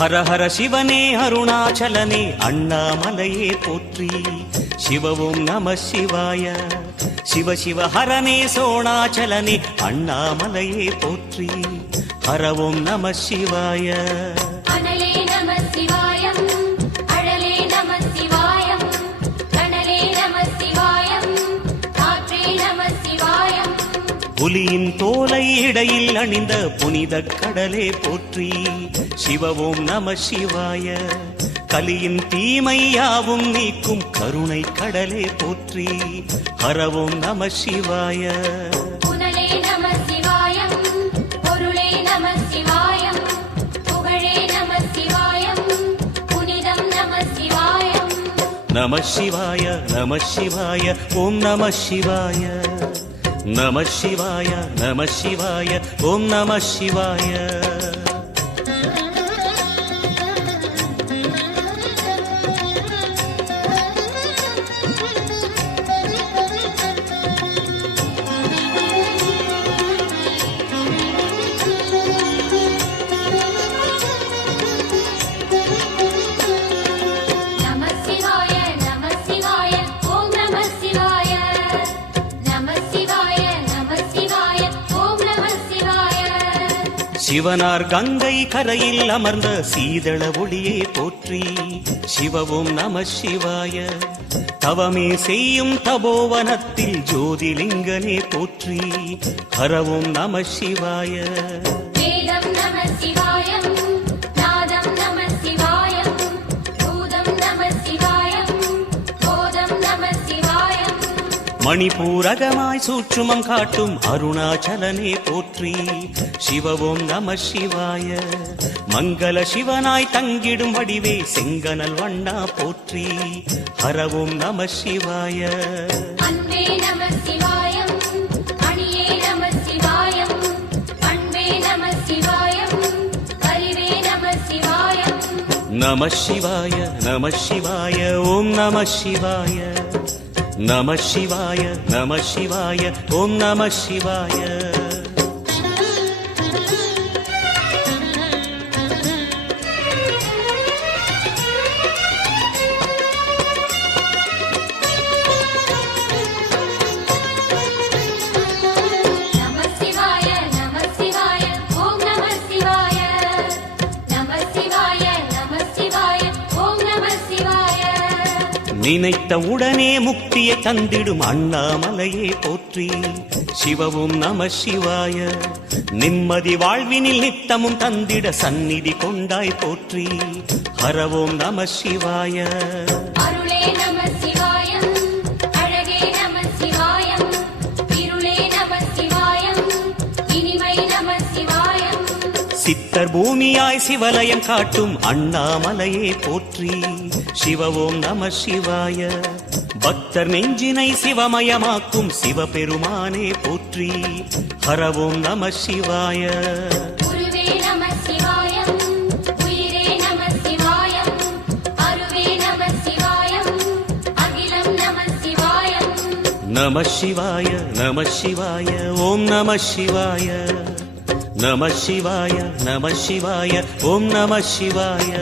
ஹர ஹர சிவனே அருணாச்சலனே அண்ணாமலையே போற்றி. சிவவும் நம சிவாய. சிவ சிவ ஹரனே சோணாச்சலனே அண்ணாமலையே போற்றி. ஹரவும் நம சிவாய. அனலே நம சிவாயம், அழலே நம சிவாயம், கனலே நம சிவாயம், காற்றே நம சிவாயம். புலியின் தோலை இடையில் அணிந்த புனித கடலே போற்றி. சிவவும் நம சிவாய. கலியின் தீமையாவும் நீக்கும் கருணை கடலே போற்றி. ஹரவும் நம சிவாய. புனலே நம சிவாயம், பொருளே நம சிவாயம், புகழே நம சிவாயம், புனிதம் நம சிவாயம். நம சிவாய நம சிவாய ஓம் நம சிவாய. நம சிவாய நம சிவாய ஓம் நம சிவாய. சிவனார் கங்கை கரையில் அமர்ந்த சீதள ஒளியே போற்றி. சிவவும் நம சிவாய. தவமே செய்யும் தபோவனத்தில் ஜோதிலிங்கனே போற்றி. ஹரவும் நம சிவாய. வேதம் நம சிவாயம், நாதம் நம சிவாயம், பூதம் நம சிவாயம், போதம் நம சிவாயம். மணிபூரகமாய் சூட்சுமம் காட்டும் அருணாச்சலனே போற்றி. சிவவும் நம சிவாய. மங்கள சிவனாய் தங்கிடும் வடிவே செங்கனல் வண்ணா போற்றி. ஹரவும் நம சிவாய. அன்பே நம சிவாயம், அணியே நம சிவாயம், அன்பே நம சிவாயம், அறிவே நம சிவாயம். நம சிவாய நம சிவாய ஓம் நம சிவாய. நம சிவாய நம சிவாய ஓம் நம சிவாய. நினைத்த உடனே முக்தியை தந்திடும் அண்ணாமலையே போற்றி. சிவவும் நம சிவாய. நிம்மதி வாழ்வினில் நித்தமும் தந்திட சந்நிதி கொண்டாய் போற்றி. ஹரவும் நம சிவாய. அருளே நம சிவாயம், அழகே நம சிவாயம், இருளே நம சிவாயம், இனிமை நம சிவாயம். சித்தர் பூமியாய் சிவலயம் காட்டும் அண்ணாமலையே போற்றி. சிவவும் நம சிவாய. பக்தர் நெஞ்சினை சிவமயமாக்கும் சிவபெருமானே போற்றி. ஹரவும் நம சிவாய. குருவே நம சிவாயம், உயிரே நம சிவாயம், அருவே நம சிவாயம், அகிலம் நம சிவாயம். நம சிவாய நம சிவாய ஓம் நம சிவாய. நம சிவாய நம சிவாய ஓம் நம சிவாய.